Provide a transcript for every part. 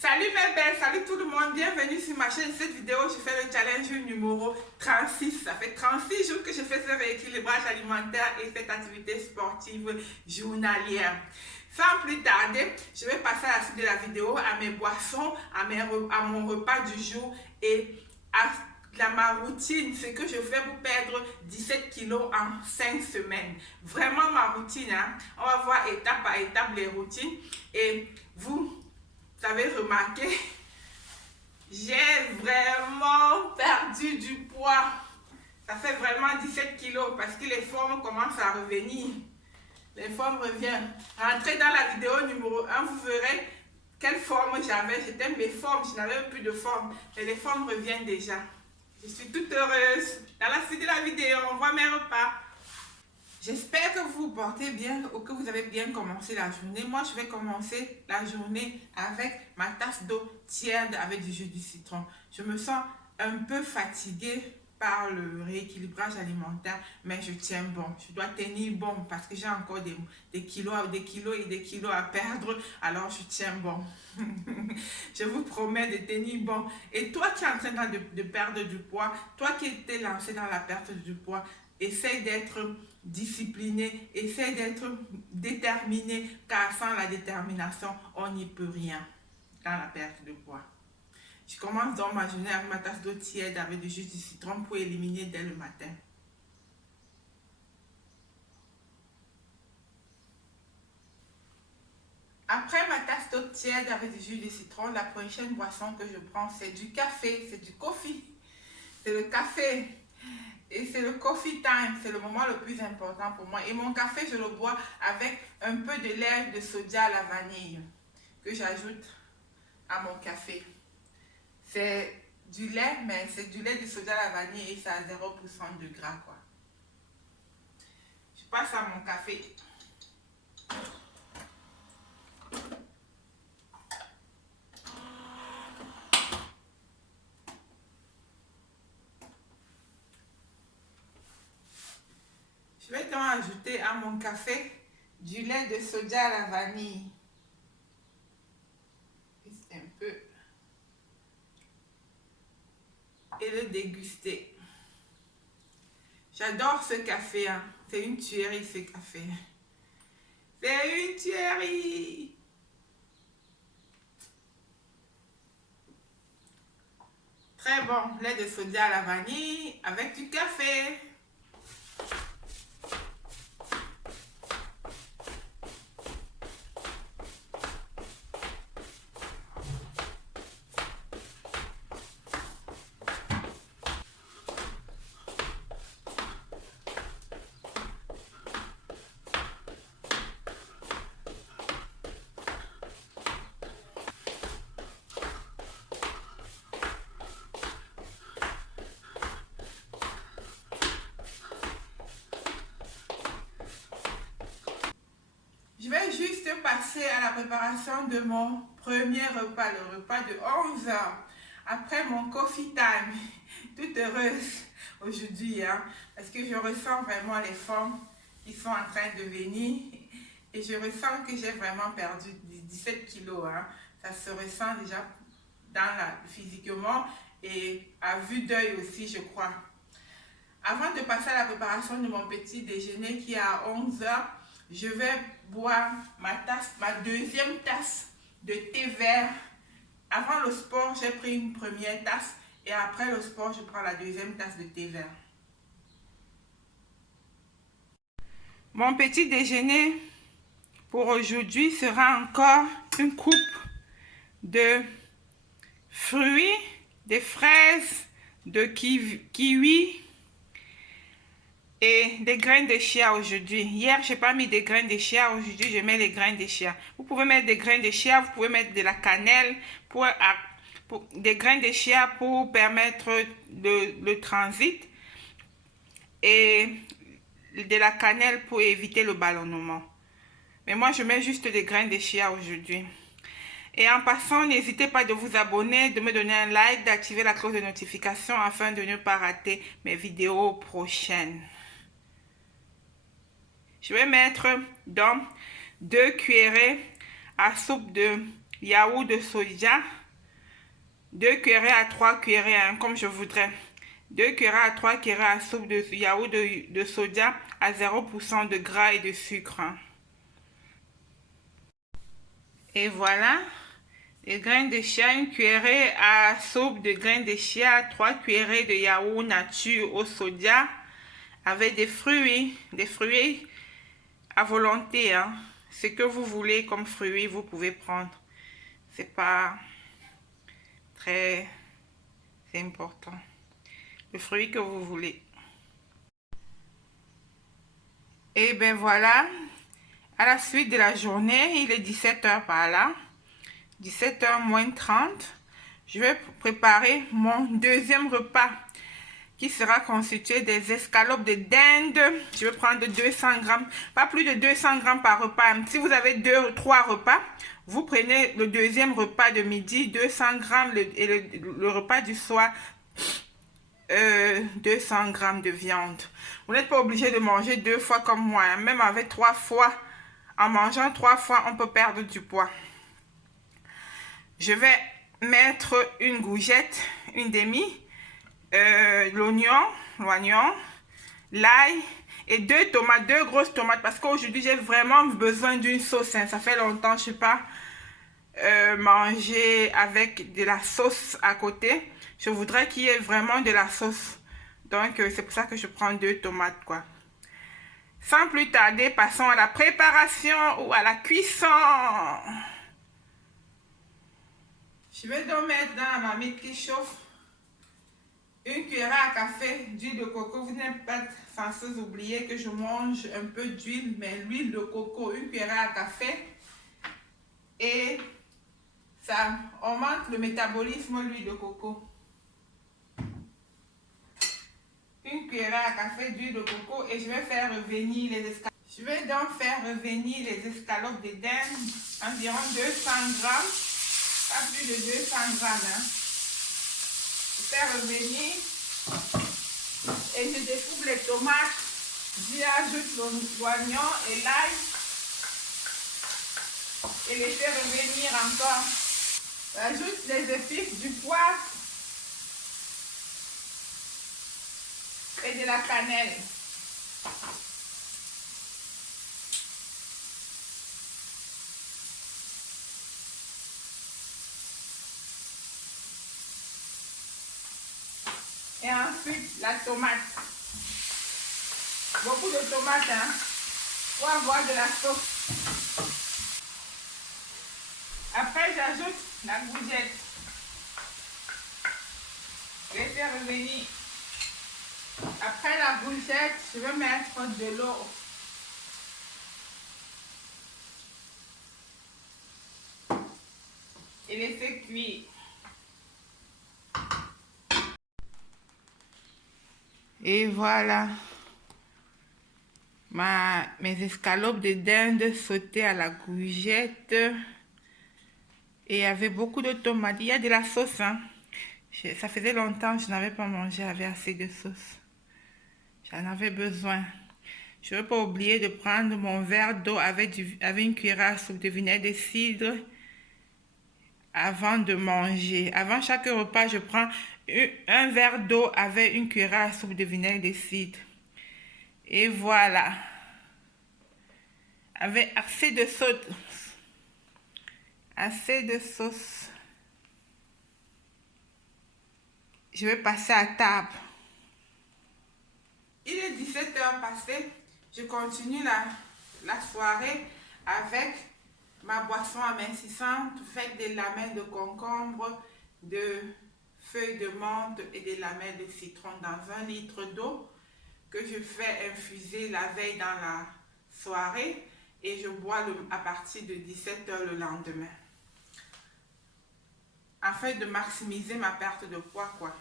Salut mes belles, salut tout le monde, bienvenue sur ma chaîne. Cette vidéo, je fais le challenge numéro 36. Ça fait 36 jours que je fais ce rééquilibrage alimentaire et cette activité sportive journalière. Sans plus tarder, je vais passer à la suite de la vidéo, à mes boissons, à mon repas du jour et à ma routine, ce que je fais pour perdre 17 kilos en 5 semaines. Vraiment ma routine, hein? On va voir étape par étape les routines et vous avez remarqué, j'ai vraiment perdu du poids. Ça fait vraiment 17 kilos parce que les formes commencent à revenir. Les formes reviennent. Rentrez dans la vidéo numéro 1, vous verrez quelle forme j'avais. J'étais mes formes, je n'avais plus de forme. Mais les formes reviennent déjà. Je suis toute heureuse. Dans la suite de la vidéo, on voit mes repas. J'espère que vous vous portez bien ou que vous avez bien commencé la journée. Moi, je vais commencer la journée avec ma tasse d'eau tiède avec du jus de citron. Je me sens un peu fatiguée par le rééquilibrage alimentaire, mais je tiens bon. Je dois tenir bon parce que j'ai encore des kilos et des kilos à perdre, alors je tiens bon. Je vous promets de tenir bon. Et toi qui es en train de perdre du poids, toi qui étais lancé dans la perte du poids, essaye d'être discipliné, essaye d'être déterminé, car sans la détermination, on n'y peut rien dans la perte de poids. Je commence donc ma journée avec ma tasse d'eau tiède avec du jus de citron pour éliminer dès le matin. Après ma tasse d'eau tiède avec du jus de citron, la prochaine boisson que je prends, c'est du café, c'est du coffee. C'est le café. Et c'est le coffee time, c'est le moment le plus important pour moi. Et mon café, je le bois avec un peu de lait de soja à la vanille que j'ajoute à mon café. C'est du lait, mais c'est du lait de soja à la vanille et c'est à 0% de gras, quoi. Je passe à mon café. Je vais donc ajouter à mon café du lait de soja à la vanille. Juste un peu. Et le déguster. J'adore ce café, hein. C'est une tuerie ce café. C'est une tuerie. Très bon, lait de soja à la vanille avec du café. Je vais juste passer à la préparation de mon premier repas, le repas de 11 h. Après mon coffee time, toute heureuse aujourd'hui, hein, parce que je ressens vraiment les formes qui sont en train de venir et je ressens que j'ai vraiment perdu 17 kilos. Hein. Ça se ressent déjà physiquement et à vue d'œil aussi, je crois. Avant de passer à la préparation de mon petit déjeuner qui est à 11 h, je vais boire ma deuxième tasse de thé vert. Avant le sport, j'ai pris une première tasse et après le sport, je prends la deuxième tasse de thé vert. Mon petit déjeuner pour aujourd'hui sera encore une coupe de fruits, des fraises, de kiwi et des graines de chia aujourd'hui. Hier, je n'ai pas mis des graines de chia. Aujourd'hui, je mets les graines de chia. Vous pouvez mettre des graines de chia, vous pouvez mettre de la cannelle, des graines de chia pour permettre le transit et de la cannelle pour éviter le ballonnement. Mais moi, je mets juste des graines de chia aujourd'hui. Et en passant, n'hésitez pas de vous abonner, de me donner un like, d'activer la cloche de notification afin de ne pas rater mes vidéos prochaines. Je vais mettre dans 2 cuillerées à soupe de yaourt de soja, 2 cuillerées à 3 cuillerées, hein, comme je voudrais. 2 cuillerées à 3 cuillerées à soupe de yaourt de soja à 0% de gras et de sucre. Hein. Et voilà, les graines de chia, 1 cuillerée à soupe de graines de chia, 3 cuillerées de yaourt nature au soja, avec des fruits à volonté. Hein. Ce que vous voulez comme fruits, vous pouvez prendre. C'est pas très important. Le fruit que vous voulez. Et ben voilà, à la suite de la journée, il est 17h par là, 17h moins 30. Je vais préparer mon deuxième repas qui sera constitué des escalopes de dinde. Je vais prendre 200 grammes, pas plus de 200 grammes par repas. Si vous avez 2 ou 3 repas, vous prenez le deuxième repas de midi, 200 grammes, et le repas du soir, 200 grammes de viande. Vous n'êtes pas obligé de manger 2 fois comme moi. Hein. Même avec 3 fois, en mangeant 3 fois, on peut perdre du poids. Je vais mettre une goujette, une demi, l'oignon, l'ail et 2 tomates, 2 grosses tomates parce qu'aujourd'hui j'ai vraiment besoin d'une sauce. Hein. Ça fait longtemps que je ne sais pas manger avec de la sauce à côté. Je voudrais qu'il y ait vraiment de la sauce. Donc, c'est pour ça que je prends 2 tomates, quoi. Sans plus tarder, passons à la préparation ou à la cuisson. Je vais donc mettre dans la marmite qui chauffe 1 cuillerée à café d'huile de coco. Vous n'êtes pas censé oublier que je mange un peu d'huile, mais l'huile de coco, 1 cuillerée à café. Et ça augmente le métabolisme, l'huile de coco. 1 cuillerée à café d'huile de coco et je vais faire revenir les escalopes. Je vais donc faire revenir les escalopes de dinde, environ 200 grammes, pas plus de 200 grammes. Hein. Je fais revenir et je découpe les tomates, j'y ajoute l'oignon et l'ail et les fais revenir encore. J'ajoute les épices, du poivre et de la cannelle. Et ensuite, la tomate. Beaucoup de tomates, hein, pour avoir de la sauce. Après, j'ajoute la goujette. Je vais faire revenir. Après la goujette, je vais mettre de l'eau. Et laisser cuire. Et voilà. Mes escalopes de dinde sautées à la goujette. Et il y avait beaucoup de tomates. Il y a de la sauce. Hein. Ça faisait longtemps que je n'avais pas mangé avec assez de sauce. J'en avais besoin. Je ne veux pas oublier de prendre mon verre d'eau avec une cuillère à soupe de vinaigre de cidre avant de manger. Avant chaque repas, je prends un verre d'eau avec une cuillère à soupe de vinaigre de cidre. Et voilà. Avec assez de sauce. Assez de sauce. Je vais passer à table. Il est 17h passé. Je continue la soirée avec ma boisson amincissante faite de lamelles de concombre, de feuilles de menthe et des lamelles de citron dans 1 litre d'eau que je fais infuser la veille dans la soirée et je bois à partir de 17h le lendemain afin de maximiser ma perte de poids, quoi.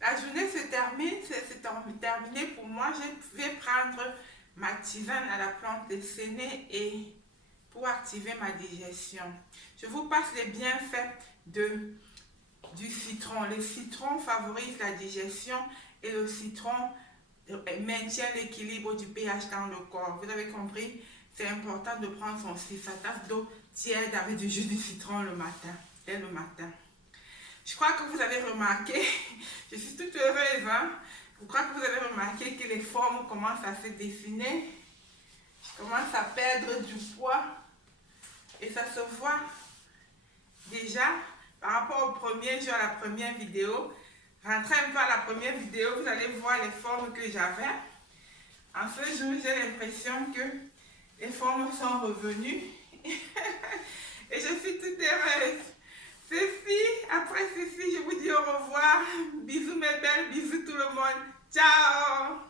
La journée se termine, c'est terminé pour moi. Je vais prendre ma tisane à la plante de séné et pour activer ma digestion. Je vous passe les bienfaits du citron. Le citron favorise la digestion et le citron maintient l'équilibre du pH dans le corps. Vous avez compris? C'est important de prendre son 6 tasses d'eau tiède avec du jus de citron le matin, dès le matin. Je crois que vous avez remarqué, je suis toute heureuse, hein? Je crois que vous avez remarqué que les formes commencent à se dessiner. Je commence à perdre du poids et ça se voit déjà par rapport au premier jour, à la première vidéo. Rentrez un peu à la première vidéo, vous allez voir les formes que j'avais. En ce jour, j'ai l'impression que les formes sont revenues et je suis toute heureuse. Après ceci, je vous dis au revoir. Bisous mes belles, bisous tout le monde. Ciao!